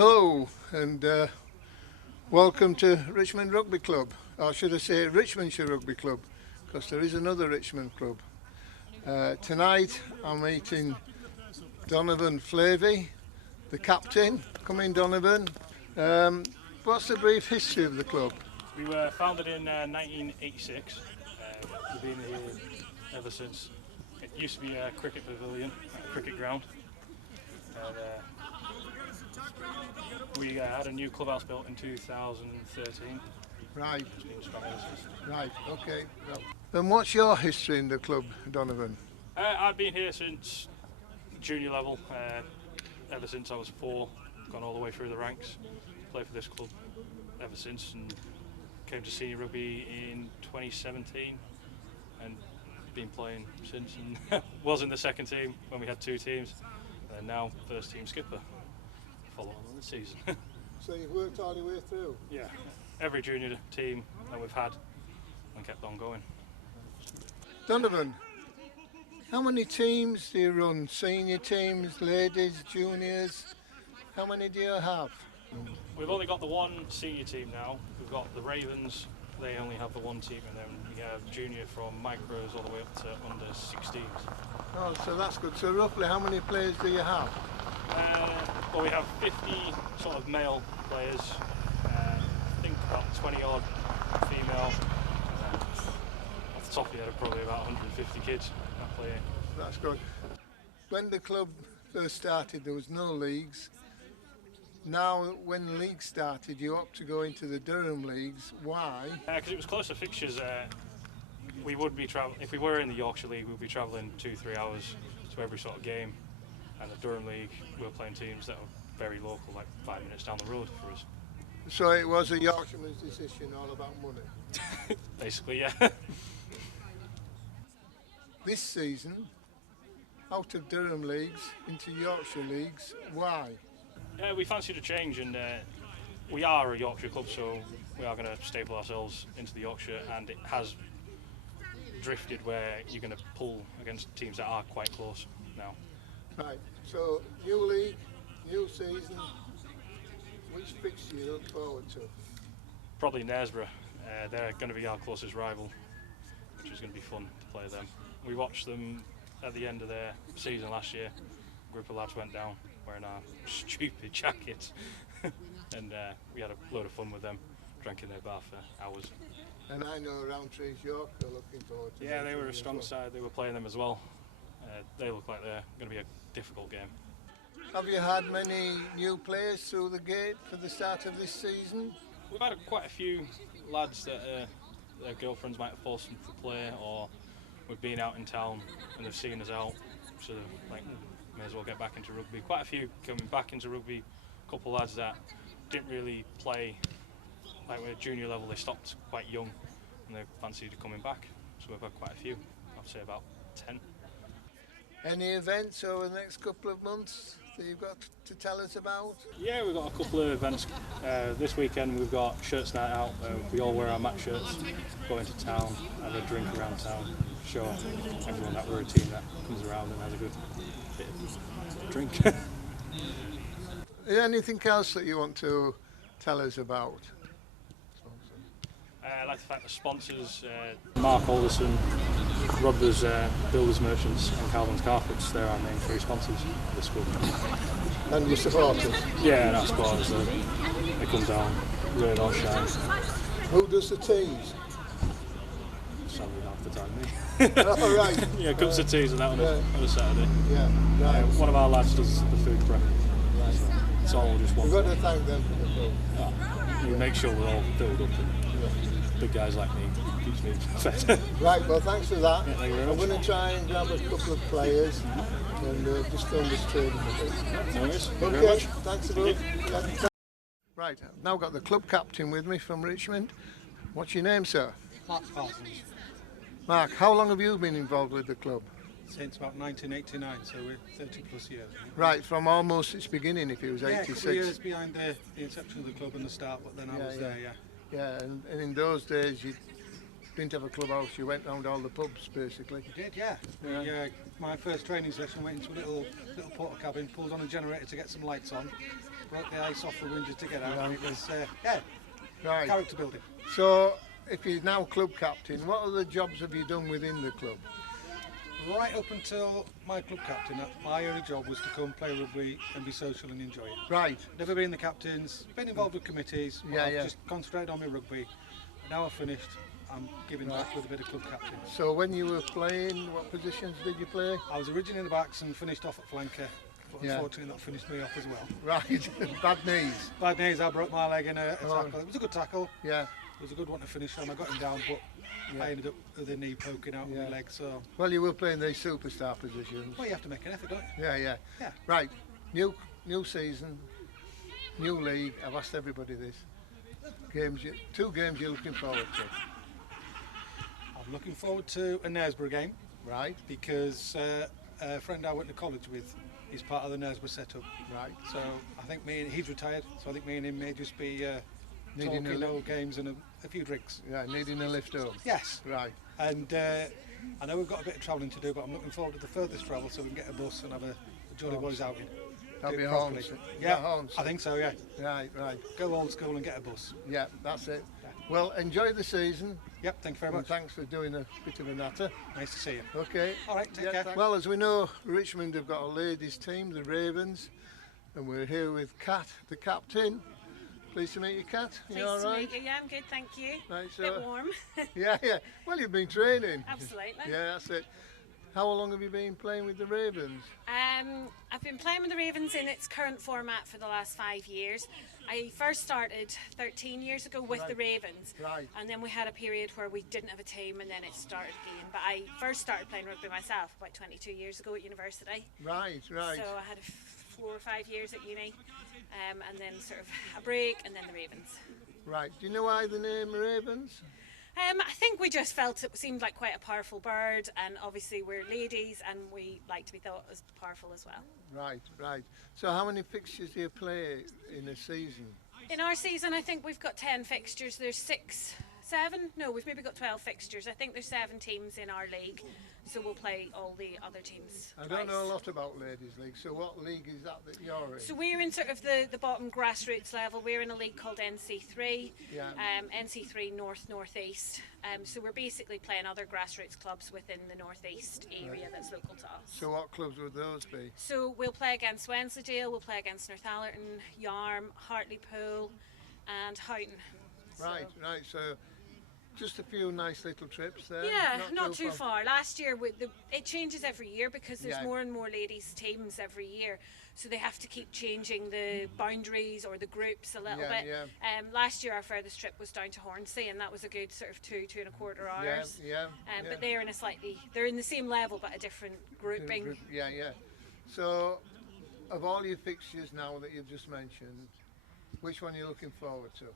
Hello and welcome to Richmond Rugby Club, or should I say Richmondshire Rugby Club, because there is another Richmond club. Tonight I'm meeting Donovan Flavey, the captain. Come in, Donovan. What's the brief history of the club? We were founded in 1986. We've been here ever since. It used to be a cricket pavilion, a cricket ground. We had a new clubhouse built in 2013. Right. It's been strong ever since. Right, okay. And what's your history in the club, Donovan? I've been here since junior level, ever since I was 4, gone all the way through the ranks, played for this club ever since, and came to senior rugby in 2017 and been playing since, and was in the second team when we had 2 teams, and now first team skipper. Follow on the season. So you've worked all the way through? Yeah, every junior team that we've had and kept on going. Donovan, how many teams do you run? Senior teams, ladies, juniors? How many do you have? We've only got the one senior team now. We've got the Ravens, they only have the one team, and then we have junior from micros all the way up to under 16s. Oh, so that's good. So roughly how many players do you have? Well, we have 50 sort of male players, I think about 20 odd female. Off the top of your head, probably about 150 kids that play. That's good. When the club first started, there was no leagues. Now, when the league started, you opted to go into the Durham leagues. Why? Because it was closer fixtures. We would be if we were in the Yorkshire League, we'd be travelling 2-3 hours to every sort of game. And the Durham League, we were playing teams that were very local, like 5 minutes down the road for us. So it was a Yorkshireman's decision, all about money? Basically, yeah. This season, out of Durham leagues into Yorkshire leagues, why? Yeah, we fancied a change, and we are a Yorkshire club, so we are going to staple ourselves into the Yorkshire, and it has drifted where you're going to pull against teams that are quite close now. Right, so new league, new season, which fixture you look forward to? Probably Knaresborough. They're going to be our closest rival, which is going to be fun to play them. We watched them at the end of their season last year. A group of lads went down wearing our stupid jackets and we had a load of fun with them, drank in their bar for hours. And I know Roundtree's York are looking forward to. Yeah, they were a strong side. They were playing them as well. They look like they're going to be a difficult game. Have you had many new players through the gate for the start of this season? We've had quite a few lads that their girlfriends might have forced them to play, or we've been out in town and they've seen us out, so they're like, may as well get back into rugby. Quite a few coming back into rugby, a couple of lads that didn't really play, like at junior level, they stopped quite young and they fancied coming back, so we've had quite a few, I'd say about 10. Any events over the next couple of months that you've got to tell us about? Yeah, we've got a couple of events. This weekend we've got Shirts Night Out. We all wear our match shirts, go into town, have a drink around town, show everyone that we're a team that comes around and has a good bit of drink. Anything else that you want to tell us about? I'd like to thank the sponsors, Mark Alderson, Rodgers Builders Merchants and Calvin's Carpets. They're our main 3 sponsors of this club. And your supporters? Yeah, and our supporters. They come down, rain or shine. Who does the teas? Sadly, half the time me. Oh, right. Yeah, cups of teas and that on a Saturday. Yeah, right. One of our lads does the food prep. Right. So it's all just one. We've got to thank them for the food. Yeah. We make sure we're all filled up and big guys like me keeps me fed. Right, well thanks for that. Yeah, thank you very much. I'm going to try and grab a couple of players and just film this training a bit. No worries. Thank you Okay, very much. thanks a lot. Right, I've now got the club captain with me from Richmond. What's your name, sir? Mark Parsons. Mark, how long have you been involved with the club? Since about 1989, so we're 30 plus years. Right, from almost its beginning, if it was Yeah, 86. a couple of years behind the inception of the club and the start, but then I was there, yeah. Yeah, and in those days you didn't have a clubhouse, you went round all the pubs basically. We did, yeah. My first training session went into a little porter cabin, pulled on a generator to get some lights on, broke the ice off the wind just to get out. Right. And it was, Right. character building. So, if you're now club captain, what other jobs have you done within the club? Right up until my club captain, my only job was to come play rugby and be social and enjoy it. Right. Never been the captains, been involved with committees, but I've just concentrated on my rugby. Now I've finished, I'm giving back with a bit of club captain. So when you were playing, what positions did you play? I was originally in the backs and finished off at flanker, but unfortunately that finished me off as well. Right. Bad knees. Bad knees, I broke my leg in a tackle. It was a good tackle. Yeah. It was a good one to finish on. I got him down, but I ended up with the knee poking out of my leg. So, Well, you were playing these superstar positions. well, you have to make an effort, don't you? Yeah. Yeah. Right. New season, new league. I've asked everybody this. Two games you're looking forward to. I'm looking forward to a Knaresborough game. Right. Because a friend I went to college with is part of the Knaresborough setup. Right. So I think he's retired, so I think me and him may just be Needing talking old games and a few drinks. Yeah, needing a lift home. Yes. Right. And I know we've got a bit of travelling to do, but I'm looking forward to the furthest travel so we can get a bus and have a Jolly Boys outing. That'll Do be it Horns. properly. Yeah, Horns. I think so, yeah. Right. Go old school and get a bus. Yeah, that's it. Well, enjoy the season. Yep, thank you very And much. thanks for doing a bit of a natter. Nice to see you. Okay. All right, take care. Well, as we know, Richmond have got a ladies team, the Ravens, and we're here with Kat, the captain. Pleased to meet you, Kat. You all Pleased to right? meet you. Yeah, I'm good, thank you. Right, Bit warm. Yeah. Well, you've been training. Absolutely. Yeah, that's it. How long have you been playing with the Ravens? I've been playing with the Ravens in its current format for the last 5 years. I first started 13 years ago with the Ravens. Right. And then we had a period where we didn't have a team and then it started again. But I first started playing rugby myself about 22 years ago at university. Right. So I had 4 or 5 years at uni. And then sort of a break and then the Ravens. Right. Do you know why the name Ravens? I think we just felt it seemed like quite a powerful bird, and obviously we're ladies and we like to be thought as powerful as well. Right. So how many fixtures do you play in a season? In our season, I think we've got 10 fixtures. There's 7? No, we've maybe got 12 fixtures. I think there's 7 teams in our league, so we'll play all the other teams I twice. don't know a lot about ladies' league. So what league is that you're in? So we're in sort of the bottom grassroots level. We're in a league called NC3, Yeah. NC3 North-Northeast. So we're basically playing other grassroots clubs within the Northeast area that's local to us. So what clubs would those be? So we'll play against Wensleydale, we'll play against Northallerton, Yarm, Hartlepool and Houghton. Right. So just a few nice little trips there. Yeah, not too far. Last year, it changes every year because there's Yeah. more and more ladies teams every year. So they have to keep changing the boundaries or the groups a little bit. Yeah. Last year our furthest trip was down to Hornsey and that was a good sort of 2.25 hours. Yeah. But they're in the same level but a different grouping. Yeah. So of all your fixtures now that you've just mentioned, which one are you looking forward to?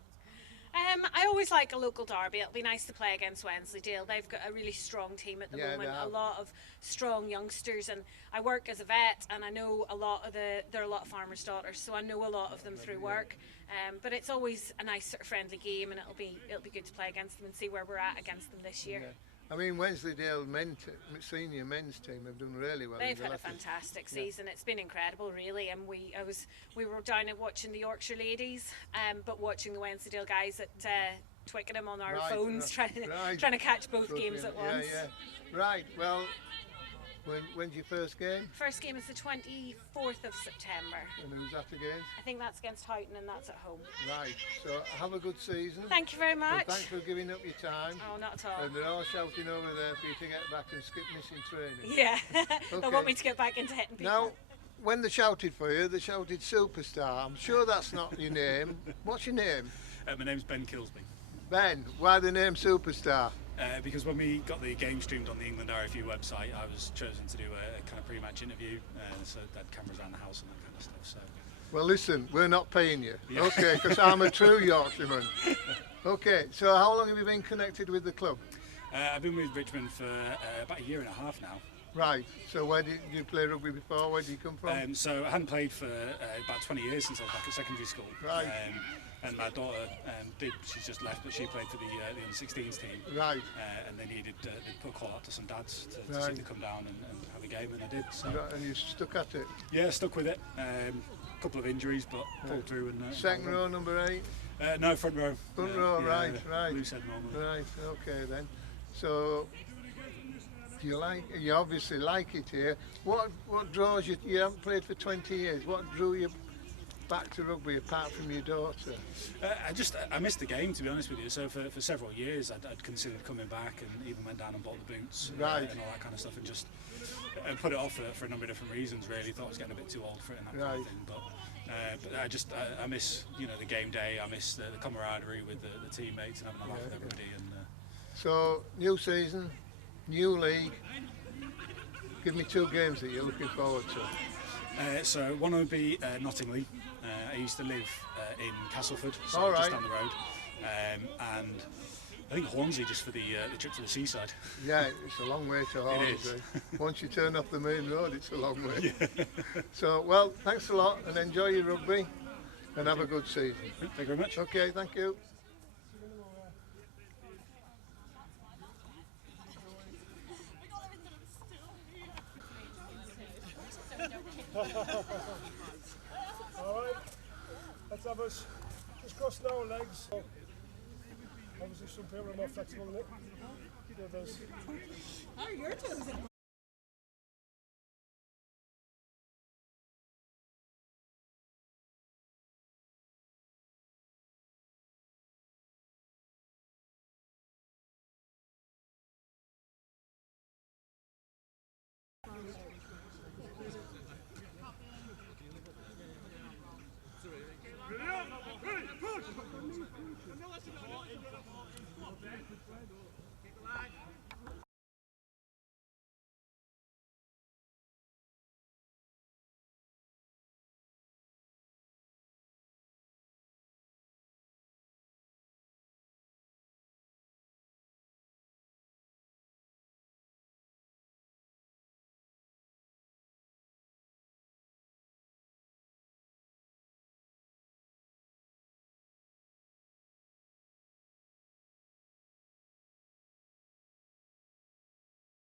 I always like a local derby. It'll be nice to play against Wensleydale. They've got a really strong team at the Yeah, moment. they A have. lot of strong youngsters, and I work as a vet, and I know there are a lot of farmers' daughters, so I know a lot of them through work. But it's always a nice sort of friendly game, and it'll be good to play against them and see where we're at against them this year. Yeah. I mean, Wensleydale senior men's team have done really well. They've had a fantastic season. It's been incredible, really. And we were down and watching the Yorkshire ladies, but watching the Wensleydale guys at Twickenham on our phones, trying to catch both games at once. Yeah. Right. Well, when's your first game? First game is the 24th of September. And who's that against? I think that's against Houghton and that's at home. Right. So have a good season. Thank you very And much. thanks for giving up your time. Oh, not at all. And they're all shouting over there for you to get back and skip missing training. Yeah, Okay. they want me to get back into hitting people. Now, when they shouted for you, they shouted superstar. I'm sure that's not your name. What's your name? My name's Ben Kilsby. Ben. Why the name superstar? Because when we got the game streamed on the England RFU website, I was chosen to do a kind of pre-match interview, so they had cameras around the house and that kind of stuff. So. Well, listen, we're not paying you, Yeah. okay, because I'm a true Yorkshireman. Okay, so how long have you been connected with the club? I've been with Richmond for about a year and a half now. Right, so where did you play rugby before? Where did you come from? So I hadn't played for about 20 years since I was back at secondary school. Right. And my daughter she's just left, but she played for the under-16s team. Right. And they put a call out to some dads to see if they come down and have a game, and I did. So. And you stuck at it? Yeah, stuck with it. couple of injuries, but pulled through. And second row, number 8. No, front row. Front row, right. Loose head normally. Right. Okay then. So you obviously like it here. What draws you? You haven't played for 20 years. What drew you back to rugby apart from your daughter? I missed the game, to be honest with you. So for several years I'd considered coming back, and even went down and bought the boots and all that kind of stuff, and just put it off for a number of different reasons. Really thought I was getting a bit too old for it and that kind of thing. But I miss the game day. I miss the camaraderie with the teammates and having a laugh with everybody. And so new season, new league. Give me 2 games that you're looking forward to. So one would be Nottingham. I used to live in Castleford, so just down the road, and I think Hornsey just for the trip to the seaside. Yeah, it's a long way to Hornsey. Once you turn off the main road, it's a long way. Yeah. So, well, thanks a lot, and enjoy your rugby, and have a good season. Thank you very much. Okay, thank you. Alright, let's have us just cross our legs. Obviously some people are more flexible than it. Others. Oh, your toes.